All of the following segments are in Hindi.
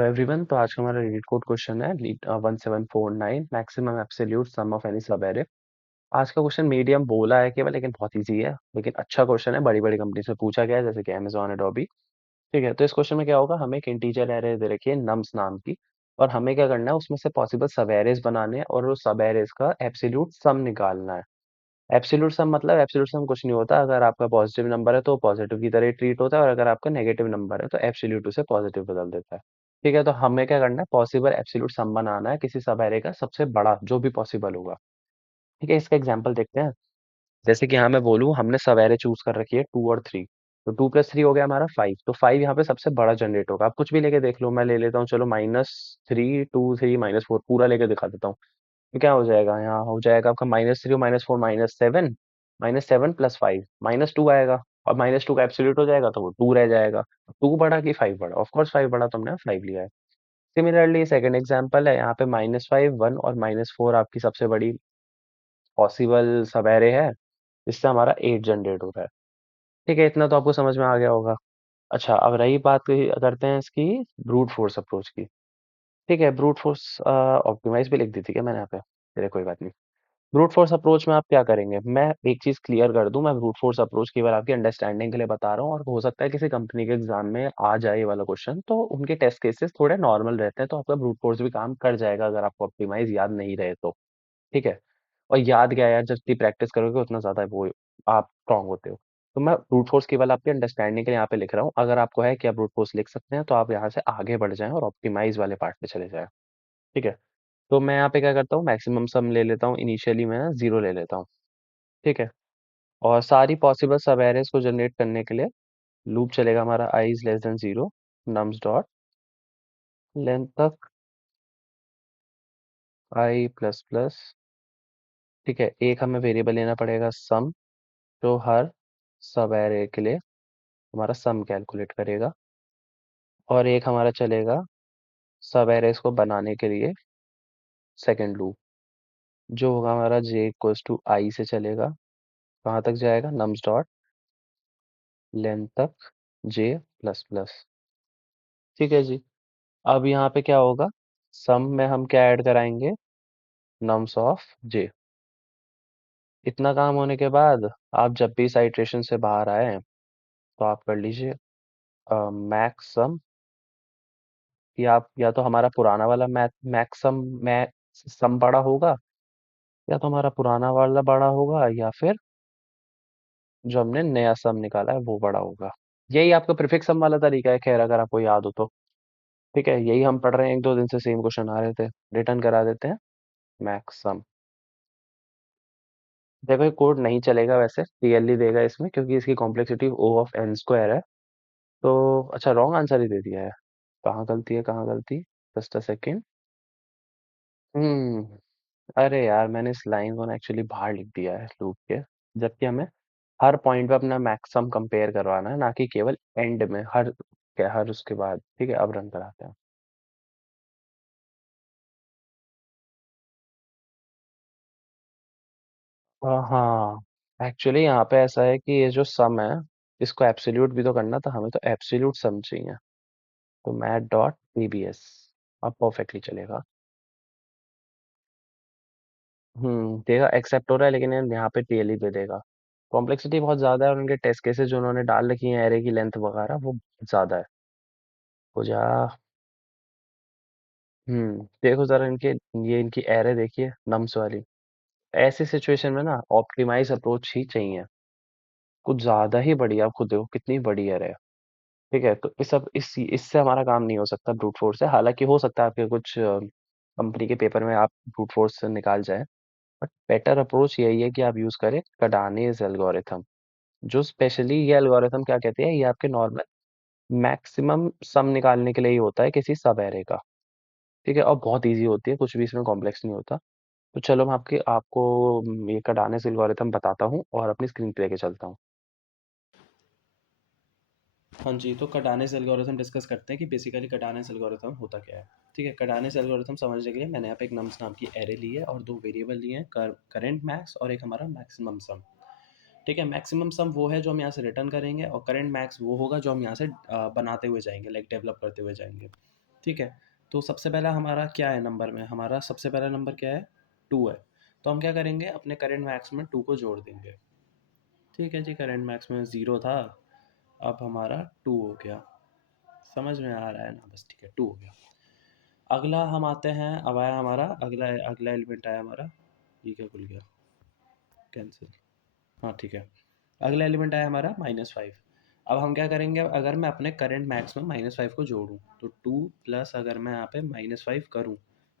Hello everyone. तो आज का हमारा रीड कोड क्वेश्चन है 1749 maximum absolute sum of any sub array. आज का क्वेश्चन मीडियम बोला है केवल, लेकिन बहुत इजी है, लेकिन अच्छा क्वेश्चन है। बड़ी बड़ी कंपनी से पूछा गया है, जैसे कि अमेजोन, एडोबी। ठीक है, तो इस क्वेश्चन में क्या होगा, हमें एक इंटीजर एरे दे रखी है नम्स नाम की, और हमें क्या करना है, उसमें से पॉसिबल सब एरेज बनाने हैं और उस सब एरेज का एब्सोल्यूट सम निकालना है। एब्सोल्यूट सम कुछ नहीं होता, अगर आपका पॉजिटिव नंबर है तो पॉजिटिव की तरह ट्रीट होता है, और अगर आपका नेगेटिव नंबर है तो एब्सोल्यूट उसे पॉजिटिव बदल देता है। ठीक है, तो हमें क्या करना है, पॉसिबल एब्सोल्यूट सम बनाना है किसी सब एरे का, सबसे बड़ा जो भी पॉसिबल होगा। ठीक है, इसका एग्जांपल देखते हैं। जैसे कि यहाँ मैं बोलूँ, हमने सब एरे चूज कर रखी है 2 और 3। तो 2 + 3 हो गया हमारा 5, तो 5 यहाँ पे सबसे बड़ा जनरेट होगा। आप कुछ भी लेके देख लो, मैं ले लेता हूँ, चलो -3 2 3 -4 पूरा लेके दिखा देता हूँ। तो क्या हो जाएगा, यहाँ हो जाएगा आपका -3 और -4 -7, -7 + 5 -2 आएगा। और -2 का एब्सोल्यूट हो जाएगा तो वो 2 रह जाएगा। 2 बड़ा कि 5 बड़ा? ऑफ कोर्स 5 बड़ा, तो हमने 5 लिया है। सिमिलरली सेकंड एग्जांपल है, यहाँ पे -5 1 और -4 आपकी सबसे बड़ी पॉसिबल सब एरे है, जिससे हमारा 8 जनरेट हो रहा है। ठीक है, इतना तो आपको समझ में आ गया होगा। अच्छा, अब रही बात करते हैं इसकी ब्रूट फोर्स अप्रोच की। ठीक है, ब्रूट फोर्स ऑप्टिमाइज भी लिख दी थी क्या मैंने यहाँ पे? चलिए कोई बात नहीं। ब्रूट फोर्स अप्रोच में आप क्या करेंगे, मैं एक चीज क्लियर कर दूं, मैं ब्रूट फोर्स अप्रोच केवल आपकी अंडरस्टैंडिंग के लिए बता रहा हूँ, और हो सकता है किसी कंपनी के एग्जाम में आ जाए ये वाला क्वेश्चन, तो उनके टेस्ट केसेस थोड़े नॉर्मल रहते हैं, तो आपका ब्रूट फोर्स भी काम कर जाएगा अगर आपको ऑप्टिमाइज याद नहीं रहे तो। ठीक है, और याद क्या है यार, जितनी प्रैक्टिस करोगे उतना ज्यादा वो आप स्ट्रांग होते हो। तो मैं ब्रूट फोर्स केवल आपकी अंडरस्टैंडिंग के लिए यहाँ पे लिख रहा हूँ, अगर आपको है कि आप ब्रूट फोर्स लिख सकते हैं तो आप यहाँ से आगे बढ़ जाएं और ऑप्टिमाइज वाले पार्ट पे चले जाएं। ठीक है, तो मैं यहाँ पे क्या करता हूँ, मैक्सिमम सम ले लेता हूँ, इनिशियली मैं 0 ले लेता हूँ। ठीक है, और सारी पॉसिबल सब एरेज को जनरेट करने के लिए लूप चलेगा हमारा I is less than 0, nums dot length तक I प्लस प्लस। ठीक है, एक हमें वेरिएबल लेना पड़ेगा सम, जो हर सब एरे के लिए हमारा सम कैलकुलेट करेगा। और एक हमारा चलेगा सब एरेज को बनाने के लिए सेकंड लूप, जो होगा हमारा j इक्वल्स टू I से चलेगा, कहाँ तक जाएगा, नम्स डॉट लेंथ तक j प्लस प्लस। ठीक है जी, अब यहाँ पे क्या होगा, सम में हम क्या ऐड कराएंगे, नम्स ऑफ j। इतना काम होने के बाद आप जब भी इस आइट्रेशन से बाहर आए तो आप कर लीजिए मैक्स सम, या तो हमारा पुराना वाला मैक्स सम सम बड़ा होगा, या तो हमारा पुराना वाला बड़ा होगा, या फिर जो हमने नया सम निकाला है वो बड़ा होगा। यही आपका प्रीफिक्स सम वाला तरीका है, खैर अगर आपको याद हो तो। ठीक है, यही हम पढ़ रहे हैं, 1 2 दिन से सेम क्वेश्चन आ रहे थे, रिटर्न करा देते हैं मैक्स सम। देखो ये कोड नहीं चलेगा वैसे, क्लियरली देगा इसमें, क्योंकि इसकी complexity O of n square है। तो अच्छा, रॉन्ग आंसर ही दे दिया है। कहाँ गलती है, कहाँ गलती, जस्ट अ सेकेंड। हम्म अरे यार, मैंने इस लाइन को ना एक्चुअली बाहर लिख दिया है लूप के, जबकि हमें हर पॉइंट पे अपना मैक्सिमम कंपेयर करवाना है, ना कि केवल एंड में, हर उसके बाद। ठीक है, अब रन कराते हैं। हाँ, एक्चुअली यहाँ पे ऐसा है कि ये जो सम है, इसको एब्सोल्यूट भी तो करना था हमें, तो एब्सोल्यूट सम चाहिए। तो मैथ डॉट pbs अब परफेक्टली चलेगा। देगा, एक्सेप्ट हो रहा है, लेकिन यहाँ पे टीएलई दे देगा। कॉम्प्लेक्सिटी बहुत ज्यादा है, और उनके टेस्ट केसेस जो उन्होंने डाल रखी है एरे की लेंथ वगैरह, वो बहुत ज्यादा है। हो जा। देखो जरा इनके, ये इनकी एरे देखिए, नम्स वाली। ऐसी सिचुएशन में ना ऑप्टिमाइज अप्रोच ही चाहिए, कुछ ज्यादा ही बढ़िया। आप खुद देखो कितनी बड़ी एरे है। ठीक है, तो इस सब इससे हमारा काम नहीं हो सकता ब्रूट फोर्स से, हालांकि हो सकता है आपके कुछ कंपनी के पेपर में आप ब्रूट फोर्स से निकाल जाए, बट बेटर अप्रोच यही है कि आप यूज करें कडानेज एल्गोरिथम। जो स्पेशली ये एल्गोरिथम क्या कहते हैं, ये आपके नॉर्मल मैक्सिमम सम निकालने के लिए ही होता है किसी सब एरे का। ठीक है, और बहुत इजी होती है, कुछ भी इसमें कॉम्प्लेक्स नहीं होता। तो चलो मैं आपको ये कडानेज एल्गोरिथम बताता हूँ, और अपनी स्क्रीन पे लेके चलता हूँ। हाँ जी, तो कटानेस एल्गोरिथम डिस्कस करते हैं कि बेसिकली कटानेस एल्गोरिथम होता क्या है। ठीक है, कटानेस एल्गोरिथम समझने के लिए मैंने यहाँ पे एक नम्स नाम की एरे ली है, और 2 वेरिएबल लिए हैं, करंट मैक्स और एक हमारा मैक्सिमम सम। ठीक है, मैक्सिमम सम वो है जो हम यहाँ से रिटर्न करेंगे, और करंट मैक्स वो होगा जो हम यहाँ से बनाते हुए जाएंगे, लाइक डेवलप करते हुए जाएंगे। ठीक है। तो सबसे पहला हमारा क्या है नंबर में, हमारा सबसे पहला नंबर क्या है, 2 है। तो हम क्या करेंगे, अपने करंट मैक्स में 2 को जोड़ देंगे। ठीक है जी, करंट मैक्स में 0 था, अब हमारा 2 हो गया। समझ में आ रहा है ना? बस ठीक है, 2 हो गया। अगला हम आते हैं, अब आया हमारा अगला अगला एलिमेंट आया हमारा, ये क्या खुल गया, कैंसिल, हाँ ठीक है। अगला एलिमेंट आया हमारा -5। अब हम क्या करेंगे, अगर मैं अपने करंट मैक्स में -5 को जोड़ूं तो 2 प्लस अगर मैं यहाँ पे -5 करूं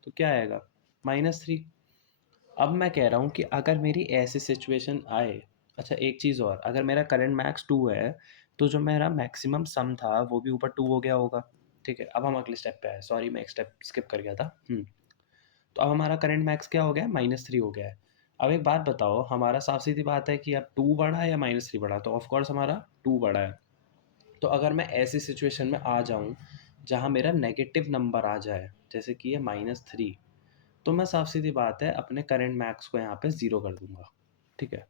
तो क्या आएगा, -3। अब मैं कह रहा हूँ कि अगर मेरी ऐसी सिचुएशन आए, अच्छा एक चीज़ और, अगर मेरा करंट मैक्स 2 है तो जो मेरा मैक्सिमम सम था वो भी ऊपर 2 हो गया होगा। ठीक है, अब हम अगले स्टेप पे आए, सॉरी मैं एक स्टेप स्किप कर गया था। तो अब हमारा करंट मैक्स क्या हो गया है, -3 हो गया है। अब एक बात बताओ, हमारा साफ सीधी बात है कि अब 2 बढ़ा है या -3 बढ़ा, तो ऑफ कोर्स हमारा 2 बढ़ा है। तो अगर मैं ऐसी सिचुएशन में आ जाऊँ जहाँ मेरा नेगेटिव नंबर आ जाए, जैसे कि ये -3, तो मैं साफ सीधी बात है अपने करंट मैक्स को यहाँ पे 0 कर दूंगा। ठीक है।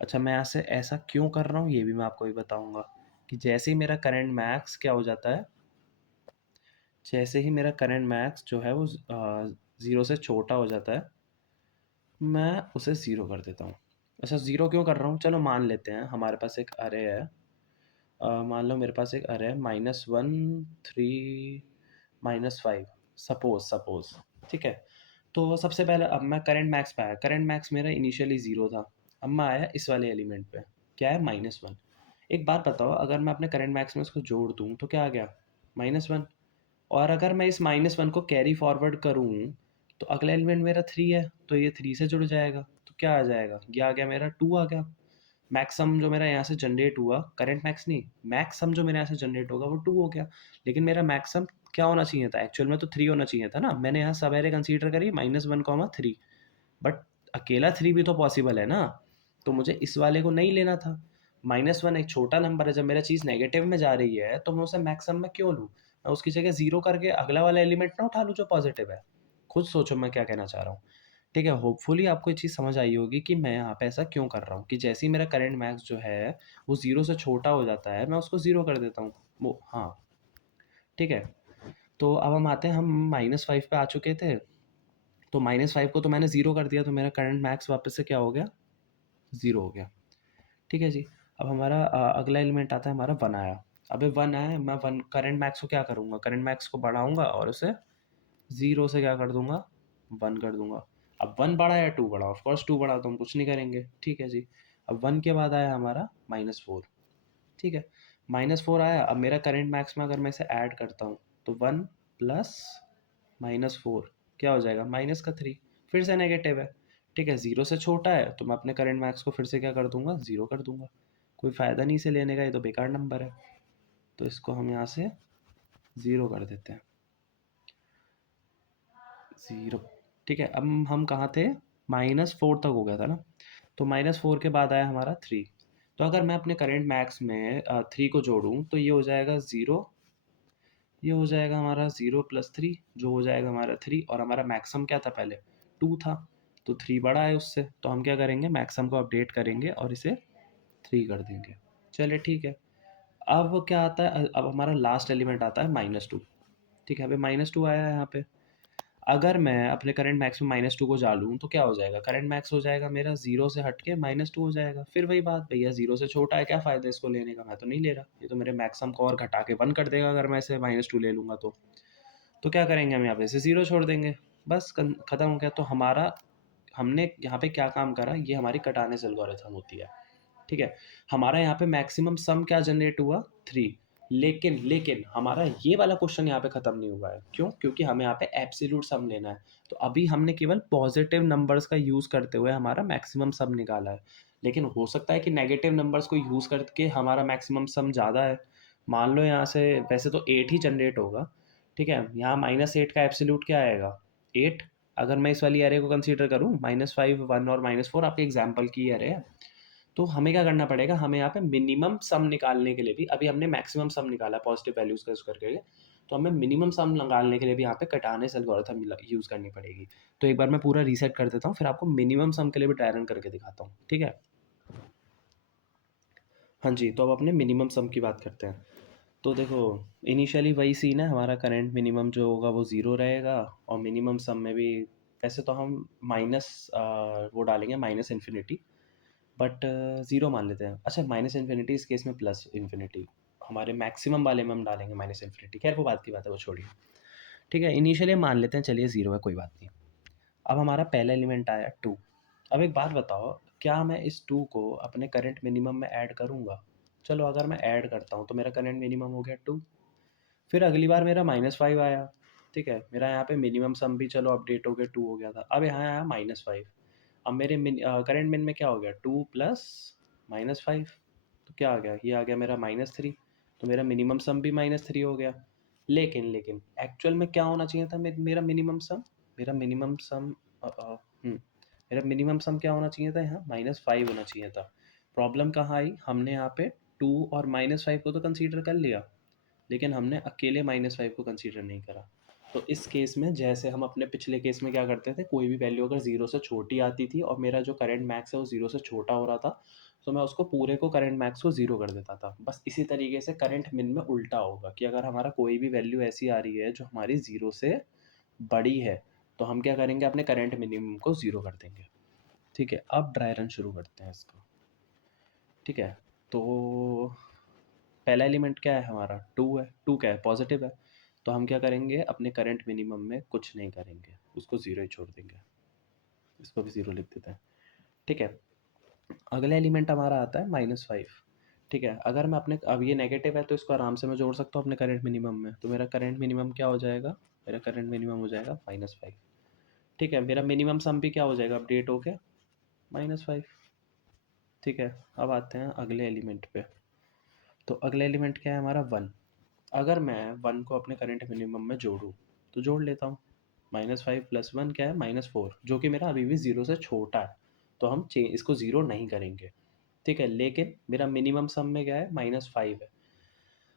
अच्छा, मैं यहाँ से ऐसा क्यों कर रहा हूँ ये भी मैं आपको भी बताऊंगा, कि जैसे ही मेरा करंट मैक्स क्या हो जाता है, जैसे ही मेरा करंट मैक्स जो है वो 0 से छोटा हो जाता है, मैं उसे 0 कर देता हूँ। अच्छा, 0 क्यों कर रहा हूँ, चलो मान लेते हैं हमारे पास एक अरे है, मान लो मेरे पास एक अरे है -1 3 -5, सपोज सपोज। ठीक है। तो सबसे पहले अब मैं करंट मैक्स पे आया, करंट मैक्स मेरा इनिशियली 0 था, अब मैं आया इस वाले एलिमेंट पे, क्या है, -1। एक बात बताओ, अगर मैं अपने करंट मैक्स में इसको जोड़ दूँ तो क्या आ गया, -1। और अगर मैं इस -1 को कैरी फॉरवर्ड करूँ तो अगला एलिमेंट मेरा 3 है, तो ये 3 से जुड़ जाएगा, तो क्या आ जाएगा, ये आ गया मेरा 2 आ गया। मैक्स सम जो मेरा यहाँ से जनरेट हुआ, करंट मैक्स नहीं, मैक्स सम जो मेरे यहाँ से जनरेट होगा वो 2 हो गया। लेकिन मेरा मैक्स सम क्या होना चाहिए था, एक्चुअल में तो 3 होना चाहिए था ना, मैंने यहाँ सब एरे कंसीडर करी -1, 3, बट अकेला 3 भी तो पॉसिबल है ना, तो मुझे इस वाले को नहीं लेना था। -1 एक छोटा नंबर है, जब मेरा चीज़ नेगेटिव में जा रही है तो मैं उसे मैक्स सम में क्यों लूँ, मैं उसकी जगह 0 करके अगला वाला एलिमेंट ना उठा लूँ जो पॉजिटिव है। खुद सोचो मैं क्या कहना चाह रहा हूँ। ठीक है, होपफुली आपको ये चीज़ समझ आई होगी कि मैं यहाँ पे ऐसा क्यों कर रहा हूँ, कि जैसे ही मेरा करंट मैक्स जो है वो 0 से छोटा हो जाता है, मैं उसको 0 कर देता हूँ। वो हाँ, ठीक है। तो अब हम आते हैं, हम -5 पे आ चुके थे, तो -5 को तो मैंने 0 कर दिया, तो मेरा करंट मैक्स वापस से क्या हो गया, 0 हो गया। ठीक है जी। अब हमारा अगला एलिमेंट आता है हमारा 1 आया। अबे 1 आया, मैं 1 करंट मैक्स को क्या करूँगा, करंट मैक्स को बढ़ाऊँगा और उसे 0 से क्या कर दूँगा, 1 कर दूँगा। अब 1 बढ़ा या 2 बढ़ा, ऑफ कोर्स 2 बढ़ा, तो हम कुछ नहीं करेंगे। ठीक है जी। अब 1 के बाद आया हमारा -4। ठीक है। -4 आया, अब मेरा करंट मैक्स में अगर मैं इसे ऐड करता हूँ तो 1 प्लस -4 क्या हो जाएगा, माइनस का 3, फिर से नेगेटिव है। ठीक है, 0 से छोटा है तो मैं अपने करंट मैक्स को फिर से क्या कर दूंगा, 0 कर दूंगा। कोई फ़ायदा नहीं इसे लेने का, ये तो बेकार नंबर है, तो इसको हम यहाँ से 0 कर देते हैं, 0। ठीक है, अब हम कहाँ थे, -4 तक हो गया था ना, तो -4 के बाद आया हमारा 3। तो अगर मैं अपने करंट मैक्स में 3 को जोड़ूँ तो ये हो जाएगा 0, ये हो जाएगा हमारा 0 प्लस 3 जो हो जाएगा हमारा 3, और हमारा मैक्सिमम क्या था पहले, 2 था, तो 3 बड़ा है उससे, तो हम क्या करेंगे, मैक्सिमम को अपडेट करेंगे और इसे 3 कर देंगे। चलिए ठीक है। अब क्या आता है, अब हमारा लास्ट एलिमेंट आता है -2। ठीक है, अभी -2 आया है यहाँ पे। अगर मैं अपने करंट मैक्स में -2 को डालूँ तो क्या हो जाएगा, करंट मैक्स हो जाएगा मेरा 0 से हट के -2 हो जाएगा। फिर वही बात, भैया 0 से छोटा है, क्या फ़ायदा इसको लेने का, मैं तो नहीं ले रहा, ये तो मेरे मैक्सिमम को और घटा के 1 कर देगा अगर मैं इसे -2 ले लूँगा तो। तो क्या करेंगे, हम यहाँ पे से 0 छोड़ देंगे, बस ख़त्म हो गया। तो हमारा, हमने यहाँ पे क्या काम करा, ये हमारी कटाने एल्गोरिथम होती है। ठीक है, हमारा यहाँ पे मैक्सिमम सम क्या जनरेट हुआ, 3। लेकिन लेकिन हमारा ये वाला क्वेश्चन यहाँ पे ख़त्म नहीं हुआ है, क्यों, क्योंकि हमें यहाँ पे एब्सोल्यूट सम लेना है। तो अभी हमने केवल पॉजिटिव नंबर्स का यूज़ करते हुए हमारा मैक्सिमम सम निकाला है, लेकिन हो सकता है कि नेगेटिव नंबर्स को यूज़ करके हमारा मैक्सिमम सम ज़्यादा है। मान लो यहाँ से वैसे तो 8 ही जनरेट होगा। ठीक है, यहाँ -8 का एब्सोल्यूट क्या आएगा, 8। अगर मैं इस वाली एरे को कंसीडर करूँ, -5 1 और -4 आपके एग्जाम्पल की एरे है, तो हमें क्या करना पड़ेगा, हमें यहाँ पे मिनिमम सम निकालने के लिए भी, अभी हमने मैक्सिमम सम निकाला पॉजिटिव वैल्यूज का यूज़ करके, तो हमें मिनिमम सम निकालने के लिए भी यहाँ पे कटाने से एल्गोरिथम यूज़ करनी पड़ेगी। तो एक बार मैं पूरा रीसेट कर देता हूँ, फिर आपको मिनिमम सम के लिए भी ट्राई रन करके दिखाता हूँ, ठीक है। हाँ जी, तो अब अपने मिनिमम सम की बात करते हैं। तो देखो, इनिशियली वही सीन है, हमारा करंट मिनिमम जो होगा वो ज़ीरो रहेगा, और मिनिमम सम में भी वैसे तो हम माइनस वो डालेंगे माइनस इन्फिनिटी, बट ज़ीरो मान लेते हैं। अच्छा, माइनस इन्फिनिटी इस केस में प्लस इन्फिनिटी, हमारे मैक्सिमम वाले में हम डालेंगे माइनस इन्फिनिटी। खैर वो बात की बात है, वो छोड़िए। ठीक है, इनिशियली मान लेते हैं, चलिए ज़ीरो है, कोई बात नहीं। अब हमारा पहला एलिमेंट आया टू। अब एक बात बताओ, क्या मैं इस टू को अपने करंट मिनिमम में ऐड करूँगा? चलो अगर मैं ऐड करता हूँ तो मेरा करंट मिनिमम हो गया टू। फिर अगली बार मेरा -5 आया, ठीक है? मेरा यहाँ पे मिनिमम सम भी चलो अपडेट हो गया, 2 हो गया था। अब यहाँ आया -5। अब मेरे करंट मिन में क्या हो गया, 2 प्लस -5, तो क्या आ गया? ये आ गया मेरा -3। तो मेरा मिनिमम सम भी -3 हो गया। लेकिन एक्चुअल में क्या होना चाहिए था मेरा मिनिमम सम? मेरा मिनिमम सम मेरा मिनिमम सम क्या होना चाहिए था यहाँ? -5 होना चाहिए था। प्रॉब्लम कहाँ आई? हमने यहाँ पे 2 और -5 को तो कंसीडर कर लिया, लेकिन हमने अकेले -5 को कंसीडर नहीं करा। तो इस केस में जैसे हम अपने पिछले केस में क्या करते थे, कोई भी वैल्यू अगर ज़ीरो से छोटी आती थी और मेरा जो करंट मैक्स है वो ज़ीरो से छोटा हो रहा था, तो मैं उसको पूरे को करंट मैक्स को ज़ीरो कर देता था। बस इसी तरीके से करंट मिन में उल्टा होगा कि अगर हमारा कोई भी वैल्यू ऐसी आ रही है जो हमारी ज़ीरो से बड़ी है, तो हम क्या करेंगे, अपने करंट मिनिमम को ज़ीरो कर देंगे। ठीक है, अब ड्राई रन शुरू करते हैं इसका। ठीक है, तो पहला एलिमेंट क्या है हमारा, टू है। टू क्या है, पॉजिटिव है। तो हम क्या करेंगे, अपने करंट मिनिमम में कुछ नहीं करेंगे, उसको ज़ीरो ही छोड़ देंगे। इसको भी ज़ीरो लिख देते हैं। ठीक है, अगला एलिमेंट हमारा आता है -5। ठीक है, अगर मैं अपने, अब ये नेगेटिव है तो इसको आराम से मैं जोड़ सकता हूँ अपने करंट मिनिमम में। तो मेरा करंट मिनिमम क्या हो जाएगा, मेरा करंट मिनिमम हो जाएगा -5। ठीक है, मेरा मिनिमम सम भी क्या हो जाएगा, अपडेट हो गया -5। ठीक है, अब आते हैं अगले एलिमेंट पे। तो अगला एलिमेंट क्या है हमारा, वन। अगर मैं वन को अपने करंट मिनिमम में जोड़ूँ, तो जोड़ लेता हूँ। -5 प्लस वन क्या है, -4, जो कि मेरा अभी भी ज़ीरो से छोटा है। तो हम इसको ज़ीरो नहीं करेंगे। ठीक है, लेकिन मेरा मिनिमम सम में क्या है, -5 है।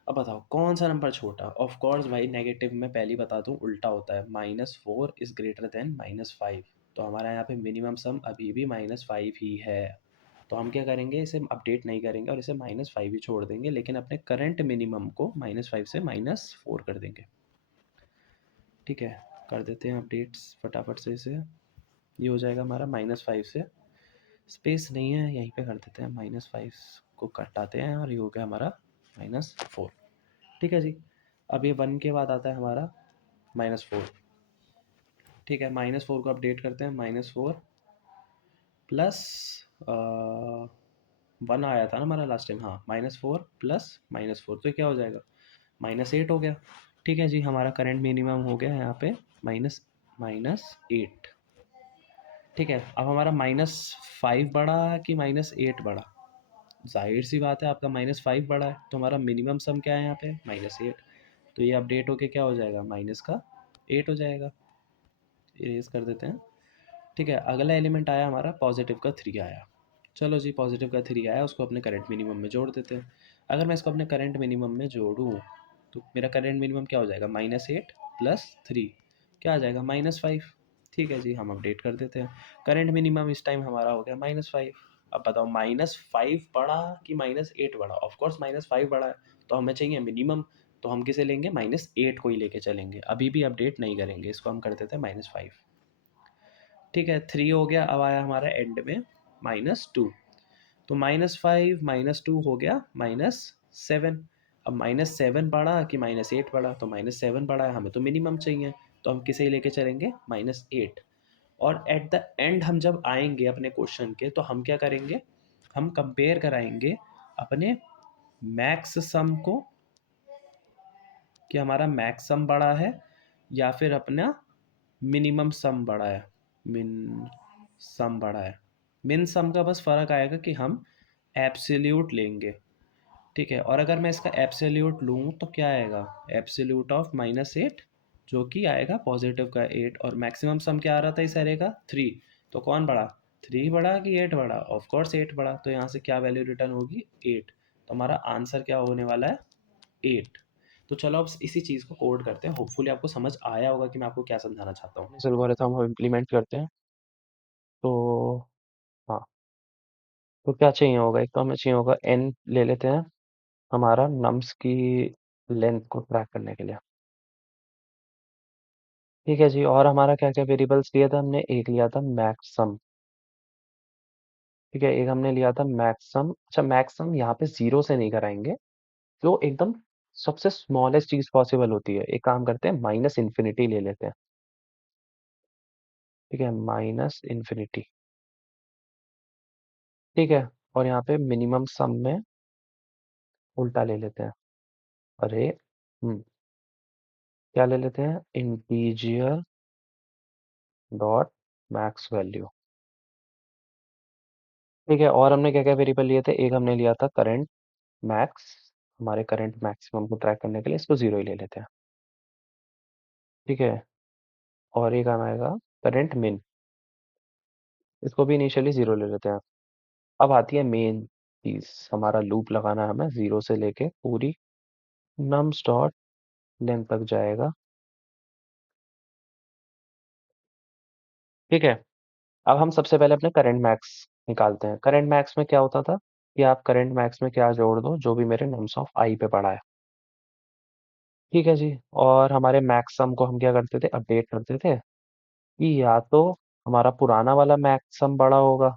अब बताओ कौन सा नंबर छोटा? ऑफ कोर्स भाई, नेगेटिव में पहले ही बता दूँ उल्टा होता है, -4 इज़ ग्रेटर देन -5। तो हमारा यहाँ पे मिनिमम सम अभी भी -5 ही है। तो हम क्या करेंगे, इसे अपडेट नहीं करेंगे और इसे -5 ही छोड़ देंगे, लेकिन अपने करंट मिनिमम को -5 से -4 कर देंगे। ठीक है, कर देते हैं अपडेट्स फटाफट से इसे। ये हो जाएगा हमारा -5 से, स्पेस नहीं है यहीं पे कर देते हैं, -5 को कटाते हैं और ये हो गया हमारा -4। ठीक है जी। अब ये वन के बाद आता है हमारा -4। ठीक है, -4 को अपडेट करते हैं, -4 प्लस वन आया था ना हमारा लास्ट टाइम, हाँ, -4 प्लस -4, तो क्या हो जाएगा, -8 हो गया। ठीक है जी, हमारा करंट मिनिमम हो गया यहाँ पे माइनस -8। ठीक है, अब हमारा -5 बढ़ा कि -8 बढ़ा? जाहिर सी बात है, आपका -5 बढ़ा है, तो हमारा मिनिमम सम क्या है यहाँ पे, -8। तो ये अपडेट होके क्या हो जाएगा, माइनस का 8 हो जाएगा। इरेज कर देते हैं। ठीक है, अगला एलिमेंट आया हमारा पॉजिटिव का 3 आया। चलो जी, पॉजिटिव का 3 आया, उसको अपने करंट मिनिमम में जोड़ देते हैं। अगर मैं इसको अपने करंट मिनिमम में जोड़ूँ, तो मेरा करंट मिनिमम क्या हो जाएगा, -8 प्लस 3 क्या आ जाएगा, -5। ठीक है जी, हम अपडेट कर देते हैं। करंट मिनिमम इस टाइम हमारा हो गया -5। अब बताओ -5 बढ़ा कि -8 बढ़ा? ऑफ कोर्स -5 बढ़ा है, तो हमें चाहिए मिनिमम। तो हम किसे लेंगे, -8 को ही लेके चलेंगे, अभी भी अपडेट नहीं करेंगे, इसको हम कर देते हैं -5। ठीक है, 3 हो गया। अब आया हमारा एंड में -2। तो -5 -2 हो गया -7। अब -7 बढ़ा कि -8 बढ़ा? तो -7 बढ़ा है, हमें तो मिनिमम चाहिए, तो हम किसे लेके चलेंगे, -8। और एट द एंड हम जब आएंगे अपने क्वेश्चन के, तो हम क्या करेंगे, हम कंपेयर कराएंगे अपने मैक्स सम को, कि हमारा मैक्स सम बड़ा है या फिर अपना मिनिमम सम बड़ा है। मिन सम बड़ा है। मिन सम का बस फ़र्क आएगा कि हम एब्सोल्यूट लेंगे। ठीक है, और अगर मैं इसका एब्सोल्यूट लूँ तो क्या आएगा, एब्सोल्यूट ऑफ -8, जो कि आएगा पॉजिटिव का 8, और मैक्सिमम सम क्या आ रहा था इस एरे का, 3। तो कौन बड़ा, 3 बड़ा कि 8 बड़ा? ऑफ कोर्स 8 बड़ा। तो यहाँ से क्या वैल्यू रिटर्न होगी, 8। तो हमारा आंसर क्या होने वाला है, 8। तो चलो अब इसी चीज़ को कोड करते हैं, होपफुली आपको समझ आया होगा कि मैं आपको क्या समझाना चाहता हूँ। इस एल्गोरिथम को इम्प्लीमेंट करते हैं। तो हाँ, तो क्या चाहिए होगा, एक तो हमें चाहिए होगा n ले लेते हैं हमारा नम्स की लेंथ को ट्रैक करने के लिए। ठीक है जी, और हमारा क्या क्या वेरिएबल्स लिए थे हमने? एक लिया था मैक्सम। ठीक है, एक हमने लिया था मैक्सम। अच्छा, मैक्सम यहाँ पे जीरो से नहीं कराएंगे, जो एकदम सबसे स्मॉलेस्ट चीज पॉसिबल होती है। एक काम करते हैं, माइनस इन्फिनिटी ले लेते हैं। ठीक है, माइनस इन्फिनिटी। ठीक है, और यहाँ पे मिनिमम सम में उल्टा ले लेते हैं। अरे, क्या ले लेते हैं? Integer dot max value. ठीक है, और हमने क्या क्या वेरिएबल लिए थे? एक हमने लिया था करंट मैक्स। हमारे करंट मैक्सिमम को ट्रैक करने के लिए इसको जीरो ही ले लेते हैं। ठीक है, और एक हम आएगा करंट मिन। इसको भी इनिशियली जीरो ले लेते हैं। अब आती है मेन चीज, हमारा लूप लगाना है हमें जीरो से लेके पूरी नम्स डॉट लेंथ तक जाएगा। ठीक है, अब हम सबसे पहले अपने करंट मैक्स निकालते हैं। करंट मैक्स में क्या होता था कि आप करंट मैक्स में क्या जोड़ दो, जो भी मेरे नम्स ऑफ आई पे पड़ा है। ठीक है जी, और हमारे मैक्स सम को हम क्या करते थे? अपडेट करते थे कि या तो हमारा पुराना वाला मैक्स सम बड़ा होगा,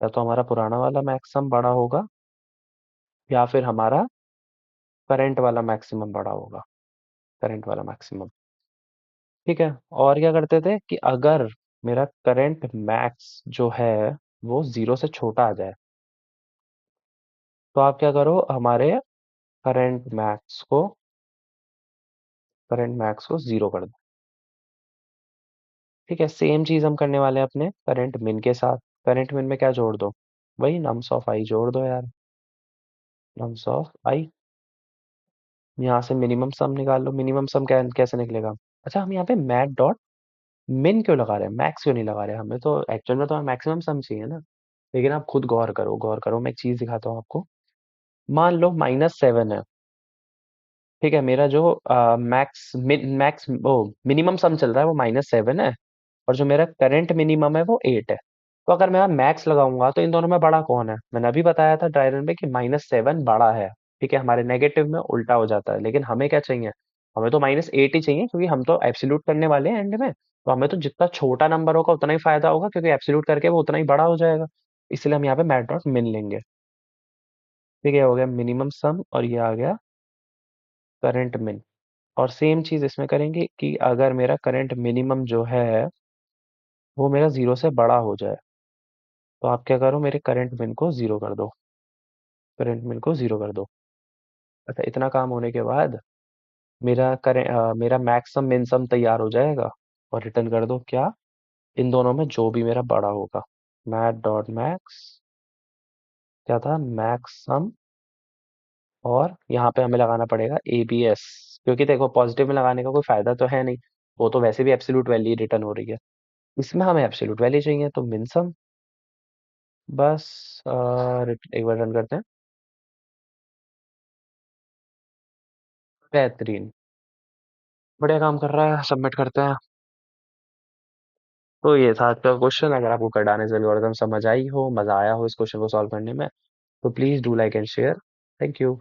या तो हमारा पुराना वाला मैक्स सम बड़ा होगा, या फिर हमारा करंट वाला मैक्सिमम बड़ा होगा। करंट वाला मैक्सिमम। ठीक है, और क्या करते थे कि अगर मेरा करंट मैक्स जो है वो जीरो से छोटा आ जाए, तो आप क्या करो, हमारे करंट मैक्स को जीरो कर दो। ठीक है, सेम चीज हम करने वाले हैं अपने करंट मिन के साथ। करंट मिन में क्या जोड़ दो? वही नम्स ऑफ आई जोड़ दो यार। नम्स ऑफ आई। यहाँ से मिनिमम सम निकाल लो। मिनिमम सम कैसे निकलेगा? अच्छा, हम यहाँ पे मैट डॉट मिन क्यों लगा रहे हैं, मैक्स क्यों नहीं लगा रहे हैं? हमें तो एक्चुअल में तो हमें मैक्सिमम सम चाहिए ना। लेकिन आप खुद गौर करो, गौर करो, मैं एक चीज दिखाता हूँ आपको। मान लो -7 है। ठीक है, मेरा जो मैक्स ओ मिनिमम सम चल रहा है वो -7 है, और जो मेरा करंट मिनिमम है वो 8 है। तो अगर मैं मैक्स लगाऊंगा तो इन दोनों में बड़ा कौन है? मैंने अभी बताया था ड्राई रन में कि -7 बड़ा है। ठीक है, हमारे नेगेटिव में उल्टा हो जाता है, लेकिन हमें क्या चाहिए? हमें तो -8 ही चाहिए, क्योंकि हम तो एब्सोल्यूट करने वाले हैं एंड में। तो हमें तो जितना छोटा नंबर होगा उतना ही फायदा होगा, क्योंकि एब्सोल्यूट करके वो उतना ही बड़ा हो जाएगा। इसलिए हम यहाँ पे मैट डॉट मिन लेंगे। ठीक है, हो गया मिनिमम सम, और ये आ गया करंट मिन। और सेम चीज इसमें करेंगे कि अगर मेरा करंट मिनिमम जो है वो मेरा जीरो से बड़ा हो जाए, तो आप क्या करो, मेरे करंट मिन को जीरो कर दो। करंट मिन को जीरो कर दो। अच्छा, इतना काम होने के बाद मेरा मैक्सम मिनसम तैयार हो जाएगा। और रिटर्न कर दो क्या? इन दोनों में जो भी मेरा बड़ा होगा। मैथ डॉट मैक्स क्या था? मैक्सम। और यहाँ पे हमें लगाना पड़ेगा एबीएस, क्योंकि देखो पॉजिटिव में लगाने का कोई फायदा तो है नहीं, वो तो वैसे भी एब्सोल्यूट वैल्यू रिटर्न हो रही है। इसमें हमें एब्सोल्यूट वैल्यू चाहिए, तो मिनसम। बस एक बार रन करते हैं। बेहतरीन, बढ़िया काम कर रहा है, सबमिट करते हैं। तो ये था आज का क्वेश्चन। अगर आपको कार्डानेस एल्गोरिथम समझ आई हो, मजा आया हो इस क्वेश्चन को सॉल्व करने में, तो please do like and share. Thank you.